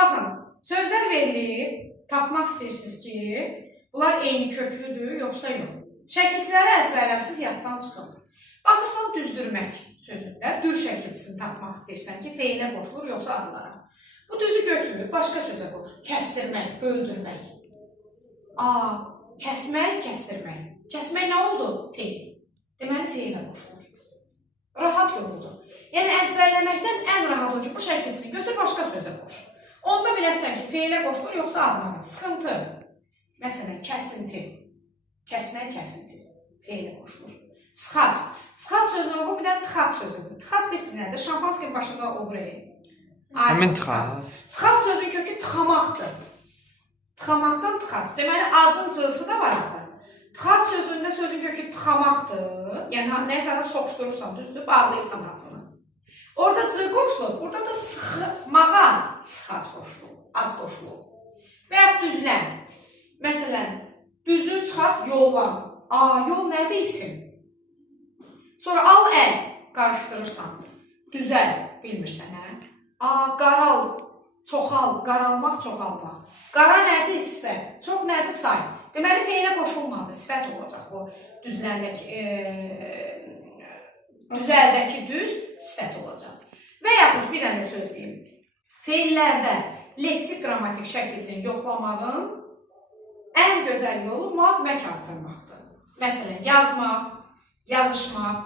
Baxın, sözlər verilib, tapmaq istəyirsiniz ki, bunlar eyni köklüdür, yoxsa yox. Şəkilçiləri əzbərləmsiz yaddan çıxın. Baxırsan düzdürmək sözündə, dür şəkilçisini tapmaq istəyirsən ki, feilə qoşulur, yoxsa adlara. Bu düzü götürür, başqa sözə qoşur. Kəstirmək, öldürmək. Kəsmək, kəstirmək. Kəsmək nə oldu? Feil. Deməli, feilə qoşulur. Rahat yoldur. Yəni, əzbərləməkdən ən rahat o ki, bu şəkilçisini götür, başqa sözə qoşur. Onda biləsən ki, feilə qoşulur, yoxsa adlara. Sıxıntı. Məsələn, kəsinti. Kəsmək, kəsinti. Feilə qoşulur. Sıxac. Sıxac sözünü oxu, bir də tıxac sözüdür. Tıxac bilsin nədir? Şampanski başında olur. Həmin tıxac. Tıxac sözün kökü tıxamaqdır. Tıxamaqdan tıxac. Deməli, acın cısı da var axı. Tıxac sözündə sözün kökü tıxamaqdır. Yəni, nəysədən soxuşdurursan, düzdür, bağlayırsan ağzını. Orada cı qoşulur, burada da sıxmağa sıxac qoşulur, ac qoşulur. Və ya düzlən. Məsələn, düzü çıxart, yollan. Yol nədir isim? Sonra al əl, qarışdırırsan. Düzəl, bilmirsən, hə? Qaral, çoxal, qaralmaq, çoxalmaq. Qara nədir? Sifət. Çox nədir? Say. Deməli, feilə qoşulmadı, sifət olacaq bu düzəldəki düz sifət olacaq. Və yaxud bir dənə söz deyim. Feillərdə leksik qrammatik şəkilçini yoxlamağın ən gözəl yolu müəmmək artırmaqdır. Məsələn, yazmaq, yazışmaq,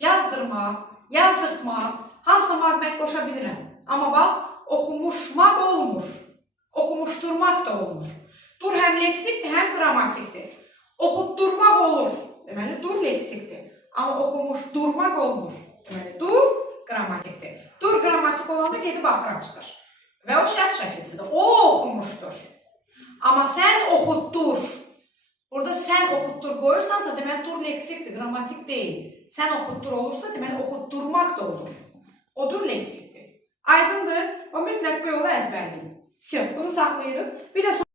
yazdırmaq, yazdırtmaq, hamısına müəmmək qoşa bilirəm. Amma bax, oxumuşmaq olmur, oxumuşdurmaq da olmur. Dur həm leksikdir, həm qrammatikdir. Oxutdurmaq olur, deməli, dur leksikdir. Amma oxumuşdurmaq olmur, deməli, dur qrammatikdir. Dur qrammatik olanda gedib axıra çıxır. Və o şəxs şəkilçidir, o oxumuşdur. Amma sən oxutdur. Burada sən oxutdur qoyursansa, deməli, dur leksikdir, qrammatik deyil. Sən oxutdur olursa, deməli, oxutdurmaq da olur. O dur leksikdir. Aydındır, o mütləq bu yolu əzbərləyin. Bunu saxlayırıq. Bir də